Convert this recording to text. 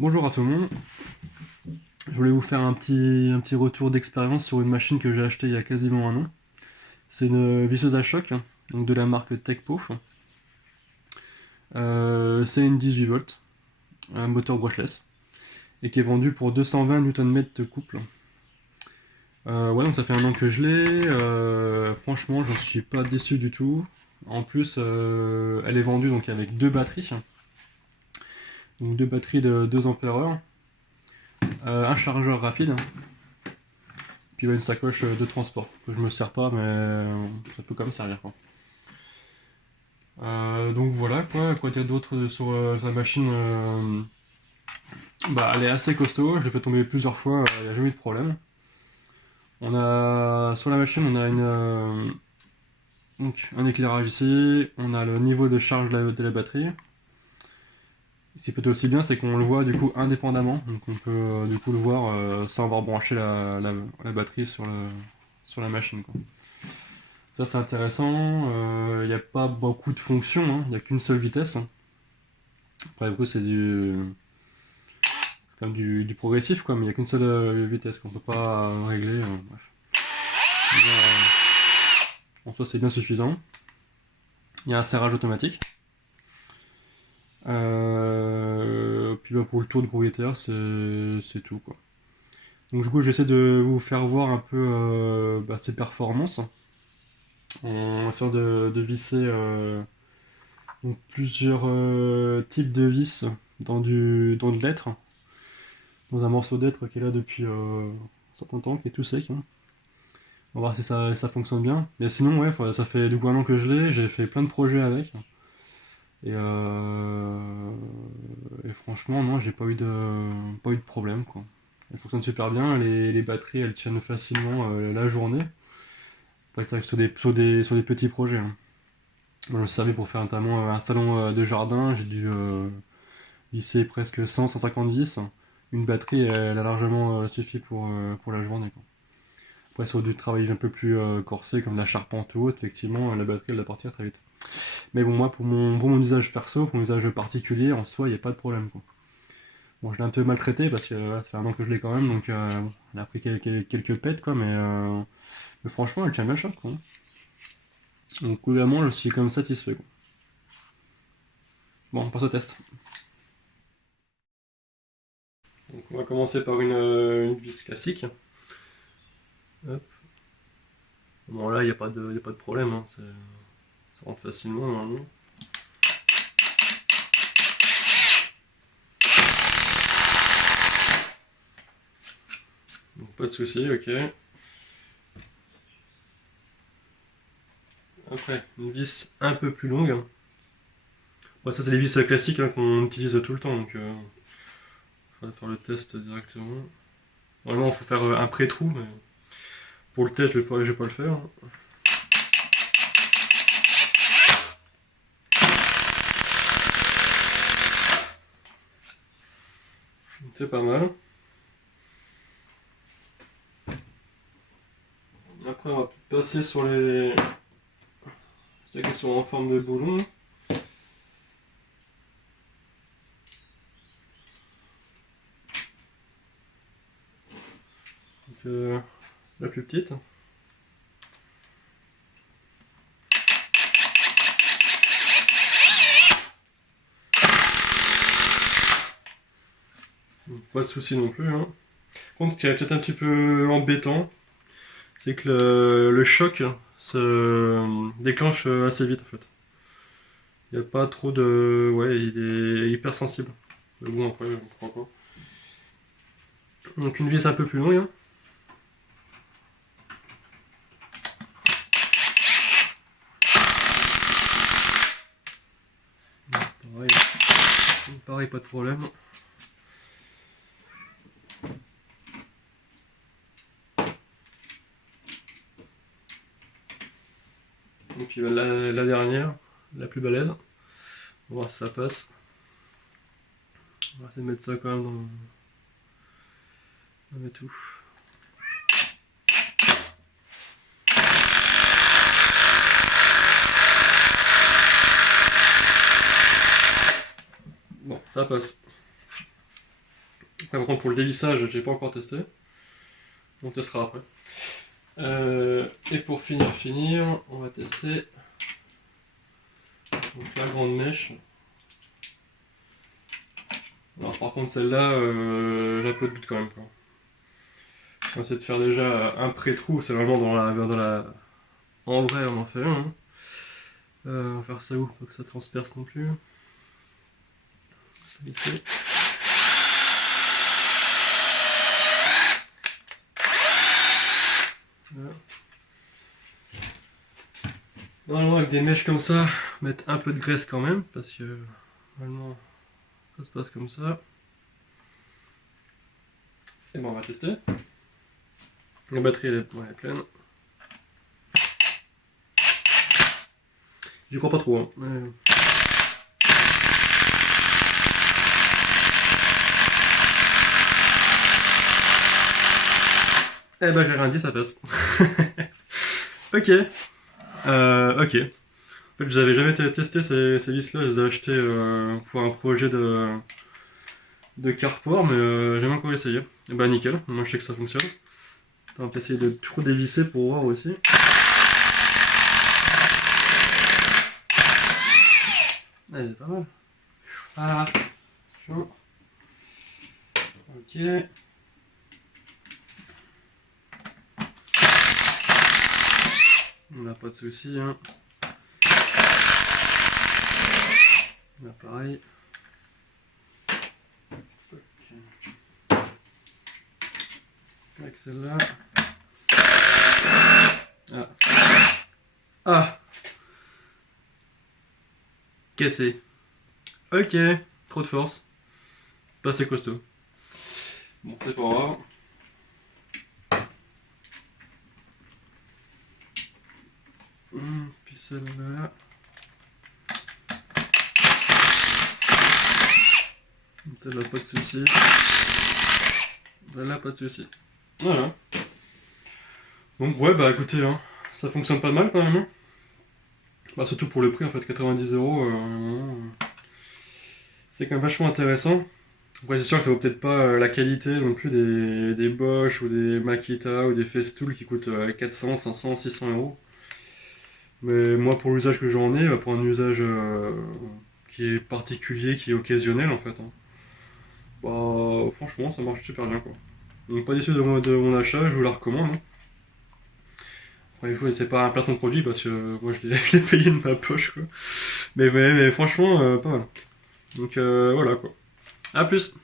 Bonjour à tout le monde, je voulais vous faire un petit retour d'expérience sur une machine que j'ai achetée il y a quasiment un an. C'est une visseuse à choc, donc de la marque Techpo. C'est une 18 volts, un moteur brushless, et qui est vendue pour 220 Nm de couple. Ouais, donc ça fait un an que je l'ai, franchement j'en suis pas déçu du tout. En plus, elle est vendue donc avec deux batteries, donc deux batteries de 2 ampères-heure, un chargeur rapide, puis une sacoche de transport, que je me sers pas, mais ça peut quand même servir, quoi. Donc voilà, quoi dire d'autre sur sa machine. Bah, elle est assez costaud, je l'ai fait tomber plusieurs fois, il n'y a jamais eu de problème. Sur la machine, on a donc un éclairage ici, on a le niveau de charge de la batterie. Ce qui peut être aussi bien, c'est qu'on le voit du coup indépendamment, donc on peut du coup le voir sans avoir branché la batterie sur la machine, quoi. Ça c'est intéressant, il n'y a pas beaucoup de fonctions, hein. Il n'y a qu'une seule vitesse. Après, du coup, c'est comme du progressif, quoi, mais il n'y a qu'une seule vitesse qu'on peut pas régler. Bref. En soi, c'est bien suffisant. Il y a un serrage automatique. Puis bah, pour le tour de propriétaire, c'est tout, quoi. Donc du coup, j'essaie de vous faire voir un peu ses performances. On essaie de visser donc plusieurs types de vis dans de l'être, dans un morceau d'être qui est là depuis un certain temps, qui est tout sec, hein. On va voir si ça fonctionne bien. Mais sinon, ouais, ça fait du coup un an que je l'ai, j'ai fait plein de projets avec. Et, et franchement, non, j'ai pas eu de problème, quoi. Elle fonctionne super bien, les batteries elles tiennent facilement la journée. Après, que sur des petits projets, hein. Moi, je me servais pour faire notamment un salon de jardin, j'ai dû visser presque 100-150 vis. Une batterie, elle a largement suffi pour la journée, quoi. Après, sur du travail un peu plus corsé, comme de la charpente ou autre, effectivement, la batterie, elle va partir très vite. Mais bon, moi, pour mon usage perso, pour mon usage particulier, en soi, il n'y a pas de problème, quoi. Bon, je l'ai un peu maltraité parce que ça fait un an que je l'ai quand même, donc bon, elle a pris quelques pètes, quoi, mais franchement, elle tient bien cher, quoi. Donc, évidemment, je suis quand même satisfait, quoi. Bon, on passe au test. Donc, on va commencer par une vis classique. Hop. Bon, là, il n'y a, y a pas de problème, hein. Ça rentre facilement, normalement. Donc, pas de soucis, ok. Après, une vis un peu plus longue. Bon, ça, c'est les vis classiques, hein, qu'on utilise tout le temps, donc on va faire le test directement. Normalement, il faut faire un pré-trou, mais pour le test, je vais pas le faire. C'est pas mal. Après, on va passer sur celles qui sont en forme de boulon. Donc, la plus petite. Pas de soucis non plus, hein. Par contre, ce qui est peut-être un petit peu embêtant, c'est que le choc se déclenche assez vite, en fait. Il n'y a pas trop de... Ouais, il est hyper sensible. Mais bon, après, je comprends pas. Donc une vis un peu plus longue, hein. Pareil, pareil, pas de problème. Et puis la dernière, la plus balèze. On va voir si ça passe. On va essayer de mettre ça quand même dans le tout. Bon, ça passe. Après, par contre, pour le dévissage, j'ai pas encore testé. On testera après. Et pour finir, on va tester donc, la grande mèche. Alors par contre celle-là, j'ai un peu de doute quand même, quoi. On va essayer de faire déjà un pré-trou, c'est vraiment dans la... En vrai on en fait un. Hein. On va faire ça où, pas que ça transperce non plus. Ça ici. Voilà. Normalement avec des mèches comme ça, mettre un peu de graisse quand même, parce que normalement ça se passe comme ça. Et bon on va tester. La batterie elle est pleine. J'y crois pas trop. Hein. Eh ben j'ai rien dit, ça passe. Ok. Ok. En fait, je n'avais jamais testé ces vis-là, je les ai achetées pour un projet de carport, mais j'ai jamais encore essayé. Et bah nickel, moi je sais que ça fonctionne. On va essayer de tout dévisser pour voir aussi. Ah, c'est pas mal. Ah, chaud. Ok. On n'a pas de soucis. Hein. Là, pareil. Avec celle-là. Ah. Ah. Cassé. Ok. Trop de force. Pas assez costaud. Bon, c'est pas grave. Puis celle-là. Celle-là, pas de soucis. Celle-là, pas de soucis. Voilà. Donc ouais, bah écoutez, hein, ça fonctionne pas mal quand même. Hein. Bah, surtout pour le prix, en fait, 90 €. C'est quand même vachement intéressant. Après, c'est sûr que ça vaut peut-être pas la qualité non plus des Bosch ou des Makita ou des Festool qui coûtent 400, 500, 600 €. Mais moi, pour l'usage que j'en ai, bah, pour un usage qui est particulier, qui est occasionnel en fait, hein, bah franchement, ça marche super bien quoi. Donc pas déçu de mon achat, je vous la recommande. Hein. Après, il faut, c'est pas un placement de produit parce que moi je l'ai payé de ma poche quoi. Mais franchement, pas mal. Donc voilà quoi. A plus!